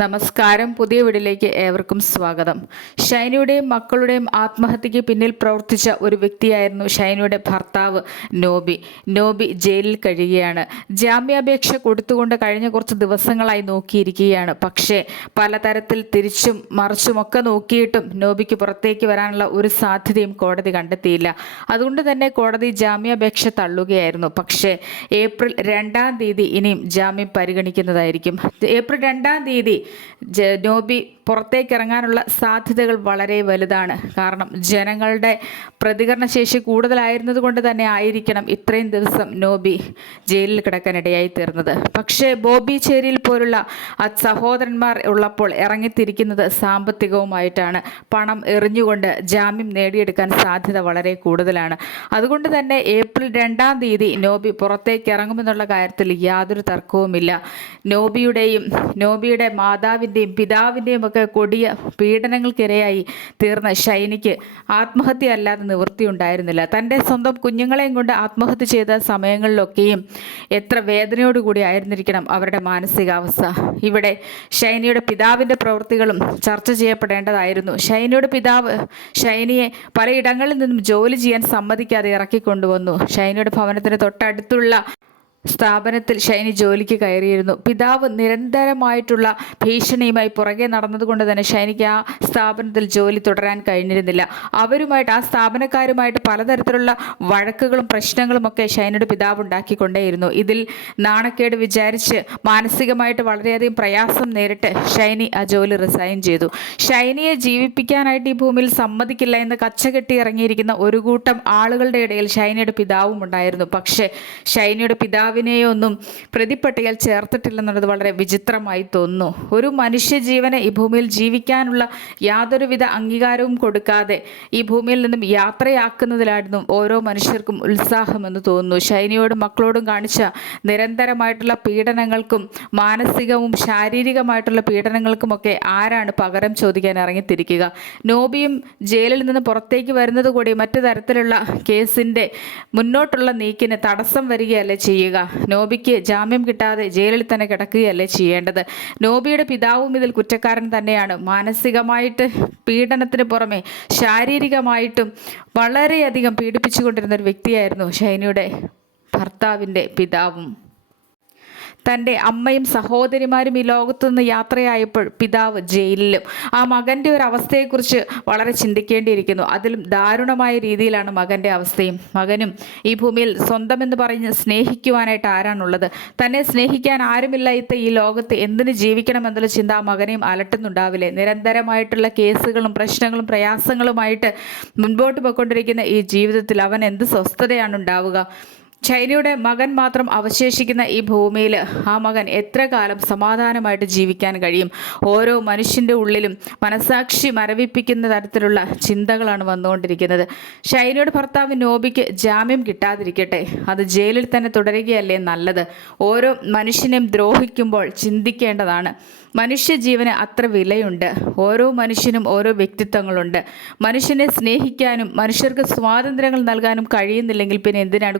നമസ്കാരം. പുതിയ വീടിലേക്ക് ഏവർക്കും സ്വാഗതം. ഷൈനിയുടെയും മക്കളുടെയും ആത്മഹത്യയ്ക്ക് പിന്നിൽ പ്രവർത്തിച്ച ഒരു വ്യക്തിയായിരുന്നു ഷൈനയുടെ ഭർത്താവ് നോബി. നോബി ജയിലിൽ കഴിയുകയാണ്. ജാമ്യാപേക്ഷ കൊടുത്തുകൊണ്ട് കഴിഞ്ഞ കുറച്ച് ദിവസങ്ങളായി നോക്കിയിരിക്കുകയാണ്. പക്ഷേ പലതരത്തിൽ തിരിച്ചും മറിച്ചുമൊക്കെ നോക്കിയിട്ടും നോബിക്ക് പുറത്തേക്ക് വരാനുള്ള ഒരു സാധ്യതയും കോടതി കണ്ടെത്തിയില്ല. അതുകൊണ്ട് തന്നെ കോടതി ജാമ്യാപേക്ഷ തള്ളുകയായിരുന്നു. പക്ഷേ ഏപ്രിൽ രണ്ടാം തീയതി ഇനിയും ജാമ്യം പരിഗണിക്കുന്നതായിരിക്കും. ഏപ്രിൽ രണ്ടാം തീയതി നോബി പുറത്തേക്ക് ഇറങ്ങാനുള്ള സാധ്യതകൾ വളരെ വലുതാണ്. കാരണം ജനങ്ങളുടെ പ്രതികരണശേഷി കൂടുതലായിരുന്നത് കൊണ്ട് തന്നെ ആയിരിക്കണം ഇത്രയും ദിവസം നോബി ജയിലിൽ കിടക്കാനിടയായി തീർന്നത്. പക്ഷേ ബോബി ചേരിയിൽ പോലുള്ള സഹോദരന്മാർ ഉള്ളപ്പോൾ ഇറങ്ങിത്തിരിക്കുന്നത് സാമ്പത്തികവുമായിട്ടാണ്. പണം എറിഞ്ഞുകൊണ്ട് ജാമ്യം നേടിയെടുക്കാൻ സാധ്യത വളരെ കൂടുതലാണ്. അതുകൊണ്ട് തന്നെ ഏപ്രിൽ രണ്ടാം തീയതി നോബി പുറത്തേക്ക് ഇറങ്ങുമെന്നുള്ള കാര്യത്തിൽ യാതൊരു തർക്കവുമില്ല. നോബിയുടെയും നോബിയുടെ മാതാവിന്റെയും പിതാവിന്റെയും ഒക്കെ കൊടിയ പീഡനങ്ങൾക്കിരയായി തീർന്ന ഷൈനിക്ക് ആത്മഹത്യ അല്ലാതെ നിവൃത്തിയുണ്ടായിരുന്നില്ല തന്റെ സ്വന്തം കുഞ്ഞുങ്ങളെയും കൊണ്ട് ആത്മഹത്യ ചെയ്ത സമയങ്ങളിലൊക്കെയും എത്ര വേദനയോടുകൂടി ആയിരുന്നിരിക്കണം അവരുടെ മാനസികാവസ്ഥ. ഇവിടെ ഷൈനിയുടെ പിതാവിന്റെ പ്രവൃത്തികളും ചർച്ച ചെയ്യപ്പെടേണ്ടതായിരുന്നു. ഷൈനിയുടെ പിതാവ് ഷൈനിയെ പലയിടങ്ങളിൽ നിന്നും ജോലി ചെയ്യാൻ സമ്മതിക്കാതെ ഇറക്കിക്കൊണ്ടുവന്നു. ഷൈനിയുടെ ഭവനത്തിന് തൊട്ടടുത്തുള്ള സ്ഥാപനത്തിൽ ഷൈനി ജോലിക്ക് കയറിയിരുന്നു. പിതാവ് നിരന്തരമായിട്ടുള്ള ഭീഷണിയുമായി പുറകെ നടന്നതുകൊണ്ട് തന്നെ ഷൈനിക്ക് ആ സ്ഥാപനത്തിൽ ജോലി തുടരാൻ കഴിഞ്ഞിരുന്നില്ല. അവരുമായിട്ട് ആ സ്ഥാപനക്കാരുമായിട്ട് പലതരത്തിലുള്ള വഴക്കുകളും പ്രശ്നങ്ങളും ഒക്കെ ഷൈനിയുടെ പിതാവ് ഉണ്ടാക്കിക്കൊണ്ടേയിരുന്നു. ഇതിൽ നാണക്കേട് വിചാരിച്ച് മാനസികമായിട്ട് വളരെയധികം പ്രയാസം നേരിട്ട് ഷൈനി ആ ജോലി റിസൈൻ ചെയ്തു. ഷൈനിയെ ജീവിപ്പിക്കാനായിട്ട് ഈ ഭൂമിയിൽ സമ്മതിക്കില്ല എന്ന് കച്ചകെട്ടി ഇറങ്ങിയിരിക്കുന്ന ഒരു കൂട്ടം ആളുകളുടെ ഇടയിൽ ഷൈനിയുടെ പിതാവും ഉണ്ടായിരുന്നു. പക്ഷേ ഷൈനിയുടെ പിതാവിനെയൊന്നും പ്രതിപ്പട്ടികയിൽ ചേർത്തിട്ടില്ലെന്നുള്ളത് വളരെ വിചിത്രമായി തോന്നുന്നു. ഒരു മനുഷ്യജീവനെ ഈ ഭൂമിയിൽ ജീവിക്കാനുള്ള യാതൊരുവിധ അംഗീകാരവും കൊടുക്കാതെ ഈ ഭൂമിയിൽ നിന്നും യാത്രയാക്കുന്നതിലായിരുന്നു ഓരോ മനുഷ്യർക്കും ഉത്സാഹമെന്ന് തോന്നുന്നു. ശൈനിയോടും മക്കളോടും കാണിച്ച നിരന്തരമായിട്ടുള്ള പീഡനങ്ങൾക്കും മാനസികവും ശാരീരികമായിട്ടുള്ള പീഡനങ്ങൾക്കുമൊക്കെ ആരാണ് പകരം ചോദിക്കാൻ ഇറങ്ങിത്തിരിക്കുക? നോബിയും ജയിലിൽ നിന്ന് പുറത്തേക്ക് വരുന്നത് കൂടി മറ്റു തരത്തിലുള്ള കേസിന്റെ മുന്നോട്ടുള്ള നീക്കിന് തടസ്സം വരികയല്ലേ ചെയ്യുക? നോബിക്ക് ജാമ്യം കിട്ടാതെ ജയിലിൽ തന്നെ കിടക്കുകയല്ലേ ചെയ്യേണ്ടത്? നോബിയുടെ പിതാവും ഇതിൽ കുറ്റക്കാരൻ തന്നെയാണ്. മാനസികമായിട്ട് പീഡനത്തിന് പുറമെ ശാരീരികമായിട്ടും വളരെയധികം പീഡിപ്പിച്ചുകൊണ്ടിരുന്ന ഒരു വ്യക്തിയായിരുന്നു ഷൈനിയുടെ ഭർത്താവിന്റെ പിതാവും. തന്റെ അമ്മയും സഹോദരിമാരും ഈ ലോകത്തുനിന്ന് യാത്രയായപ്പോൾ പിതാവ് ജയിലിലും. ആ മകന്റെ ഒരു അവസ്ഥയെക്കുറിച്ച് വളരെ ചിന്തിക്കേണ്ടിയിരിക്കുന്നു. അതിലും ദാരുണമായ രീതിയിലാണ് മകന്റെ അവസ്ഥയും. മകനും ഈ ഭൂമിയിൽ സ്വന്തമെന്ന് പറഞ്ഞ് സ്നേഹിക്കുവാനായിട്ട് ആരാണുള്ളത്? തന്നെ സ്നേഹിക്കാൻ ആരുമില്ലാത്ത ഈ ലോകത്ത്. എന്തിനു ജീവിക്കണമെന്നുള്ള ചിന്ത ആ മകനെയും അലട്ടുന്നുണ്ടാവില്ലേ? നിരന്തരമായിട്ടുള്ള കേസുകളും പ്രശ്നങ്ങളും പ്രയാസങ്ങളുമായിട്ട് മുൻപോട്ട് പോയിക്കൊണ്ടിരിക്കുന്ന ഈ ജീവിതത്തിൽ അവൻ എന്ത് സ്വസ്ഥതയാണ് ഉണ്ടാവുക? ചൈനയുടെ മകൻ മാത്രം അവശേഷിക്കുന്ന ഈ ഭൂമിയിൽ ആ മകൻ എത്ര കാലം സമാധാനമായിട്ട് ജീവിക്കാൻ കഴിയും? ഓരോ മനുഷ്യന്റെ ഉള്ളിലും മനസാക്ഷി മരവിപ്പിക്കുന്ന തരത്തിലുള്ള ചിന്തകളാണ് വന്നുകൊണ്ടിരിക്കുന്നത്. ഷൈനയുടെ ഭർത്താവ് നോബിക്ക് ജാമ്യം കിട്ടാതിരിക്കട്ടെ. അത് ജയിലിൽ തന്നെ തുടരുകയല്ലേ നല്ലത്? ഓരോ മനുഷ്യനെയും ദ്രോഹിക്കുമ്പോൾ ചിന്തിക്കേണ്ടതാണ്. മനുഷ്യജീവന് അത്ര വിലയുണ്ട്. ഓരോ മനുഷ്യനും ഓരോ വ്യക്തിത്വങ്ങളുണ്ട്. മനുഷ്യനെ സ്നേഹിക്കാനും മനുഷ്യർക്ക് സ്വാതന്ത്ര്യങ്ങൾ നൽകാനും കഴിയുന്നില്ലെങ്കിൽ പിന്നെ എന്തിനാണ്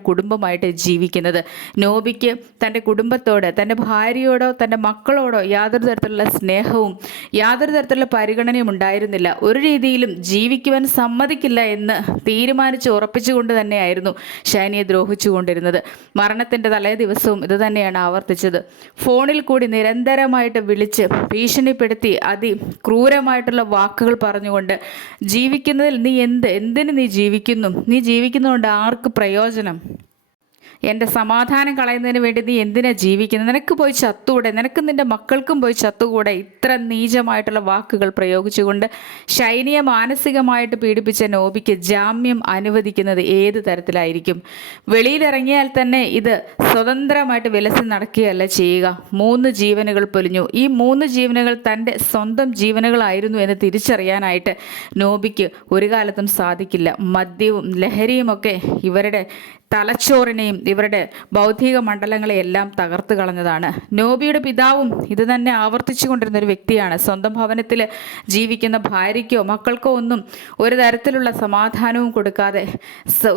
കുടുംബമായിട്ട് ജീവിക്കുന്നത്. നോബിക്ക് തന്റെ കുടുംബത്തോട് തന്റെ ഭാര്യയോടോ തന്റെ മക്കളോടോ യാതൊരു തരത്തിലുള്ള സ്നേഹവും യാതൊരു തരത്തിലുള്ള പരിഗണനയും ഉണ്ടായിരുന്നില്ല. ഒരു രീതിയിലും ജീവിക്കുവാൻ സമ്മതിക്കില്ല എന്ന് തീരുമാനിച്ച് ഉറപ്പിച്ചുകൊണ്ട് തന്നെയായിരുന്നു ഷാനിയെ ദ്രോഹിച്ചുകൊണ്ടിരുന്നത്. മരണത്തിന്റെ തലേ ദിവസവും ഇത് തന്നെയാണ് ആവർത്തിച്ചത്. ഫോണിൽ കൂടി നിരന്തരമായിട്ട് വിളിച്ച് ഭീഷണിപ്പെടുത്തി അതി ക്രൂരമായിട്ടുള്ള വാക്കുകൾ പറഞ്ഞുകൊണ്ട് ജീവിക്കുന്നതിൽ നീ എന്ത്? എന്തിന് നീ ജീവിക്കുന്നു? നീ ജീവിക്കുന്നതുകൊണ്ട് ആർക്ക് പ്രയോജനം? എന്റെ സമാധാനം കളയുന്നതിന് വേണ്ടി നീ എന്തിനാ ജീവിക്കുന്നത് നിനക്ക് പോയി ചത്തുകൂടെ? നിനക്ക് നിന്റെ മക്കൾക്കും പോയി ചത്തുകൂടെ? ഇത്ര നീചമായിട്ടുള്ള വാക്കുകൾ പ്രയോഗിച്ചുകൊണ്ട് ശൈനിയെ മാനസികമായിട്ട് പീഡിപ്പിച്ച നോബിക്ക് ജാമ്യം അനുവദിക്കുന്നത് ഏത് തരത്തിലായിരിക്കും? വെളിയിലിറങ്ങിയാൽ തന്നെ ഇത് സ്വതന്ത്രമായിട്ട് വിലസി നടക്കുകയല്ല ചെയ്യുക. മൂന്ന് ജീവനുകൾ പൊലിഞ്ഞു. ഈ മൂന്ന് ജീവനുകൾ തന്റെ സ്വന്തം ജീവനുകളായിരുന്നു എന്ന് തിരിച്ചറിയാനായിട്ട് നോബിക്ക് ഒരു കാലത്തും സാധിക്കില്ല. മദ്യവും ലഹരിയുമൊക്കെ ഇവരുടെ തലച്ചോറിനെയും ഇവരുടെ ബൗദ്ധിക മണ്ഡലങ്ങളെയെല്ലാം തകർത്ത് കളഞ്ഞതാണ്. നോബിയുടെ പിതാവും ഇത് തന്നെ ആവർത്തിച്ചു കൊണ്ടിരുന്ന ഒരു വ്യക്തിയാണ്. സ്വന്തം ഭവനത്തിൽ ജീവിക്കുന്ന ഭാര്യയ്ക്കോ മക്കൾക്കോ ഒന്നും ഒരു തരത്തിലുള്ള സമാധാനവും കൊടുക്കാതെ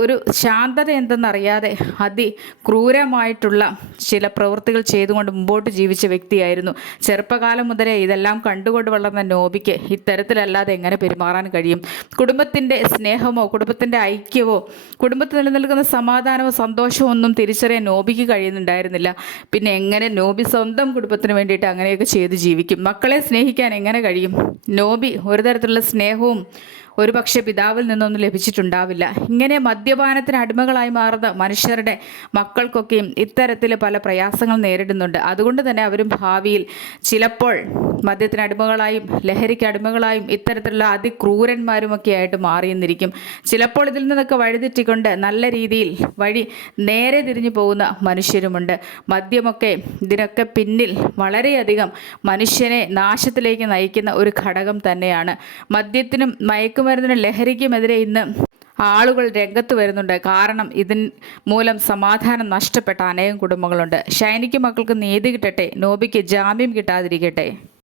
ഒരു ശാന്തത എന്തെന്നറിയാതെ അതി ക്രൂരമായിട്ടുള്ള ചില പ്രവൃത്തികൾ ചെയ്തുകൊണ്ട് മുമ്പോട്ട് ജീവിച്ച വ്യക്തിയായിരുന്നു. ചെറുപ്പകാലം മുതലേ ഇതെല്ലാം കണ്ടുകൊണ്ട് വളർന്ന നോബിക്ക് ഇത്തരത്തിലല്ലാതെ എങ്ങനെ പെരുമാറാൻ കഴിയും? കുടുംബത്തിന്റെ സ്നേഹമോ കുടുംബത്തിന്റെ ഐക്യമോ കുടുംബത്തിൽ നിലനിൽക്കുന്ന സമാധാനമോ സന്തോഷമോ ഒന്നും തിരിച്ചറിയാൻ നോബിക്ക് കഴിയുന്നുണ്ടായിരുന്നില്ല. പിന്നെ എങ്ങനെ നോബി സ്വന്തം കുടുംബത്തിന് വേണ്ടിയിട്ട് അങ്ങനെയൊക്കെ ചെയ്ത് ജീവിക്കും? മക്കളെ സ്നേഹിക്കാൻ എങ്ങനെ കഴിയും? നോബി ഒരു തരത്തിലുള്ള സ്നേഹവും ഒരു പക്ഷേ പിതാവിൽ നിന്നൊന്നും ലഭിച്ചിട്ടുണ്ടാവില്ല. ഇങ്ങനെ മദ്യപാനത്തിന് അടിമകളായി മാറുന്ന മനുഷ്യരുടെ മക്കൾക്കൊക്കെയും ഇത്തരത്തിൽ പല പ്രയാസങ്ങൾ നേരിടുന്നുണ്ട്. അതുകൊണ്ട് തന്നെ അവരും ഭാവിയിൽ ചിലപ്പോൾ മദ്യത്തിന് അടിമകളായും ലഹരിക്ക് അടിമകളായും ഇത്തരത്തിലുള്ള അതിക്രൂരന്മാരുമൊക്കെ ആയിട്ട് മാറിയെന്നിരിക്കും. ചിലപ്പോൾ ഇതിൽ നിന്നൊക്കെ വഴിതെറ്റിക്കൊണ്ട് നല്ല രീതിയിൽ വഴി നേരെ തിരിഞ്ഞു പോകുന്ന മനുഷ്യരുമുണ്ട്. മദ്യമൊക്കെ ഇതിനൊക്കെ പിന്നിൽ വളരെയധികം മനുഷ്യനെ നാശത്തിലേക്ക് നയിക്കുന്ന ഒരു ഘടകം തന്നെയാണ്. മദ്യത്തിനും മയക്കുമരുന്നിനും ലഹരിക്കുമെതിരെ ഇന്ന് ആളുകൾ രംഗത്ത് വരുന്നുണ്ട്. കാരണം ഇതിൻ മൂലം സമാധാനം നഷ്ടപ്പെട്ട അനേകം കുടുംബങ്ങളുണ്ട്. ഷൈനിക്ക് മക്കൾക്ക് നീതി കിട്ടട്ടെ നോബിക്ക് ജാമ്യം കിട്ടാതിരിക്കട്ടെ.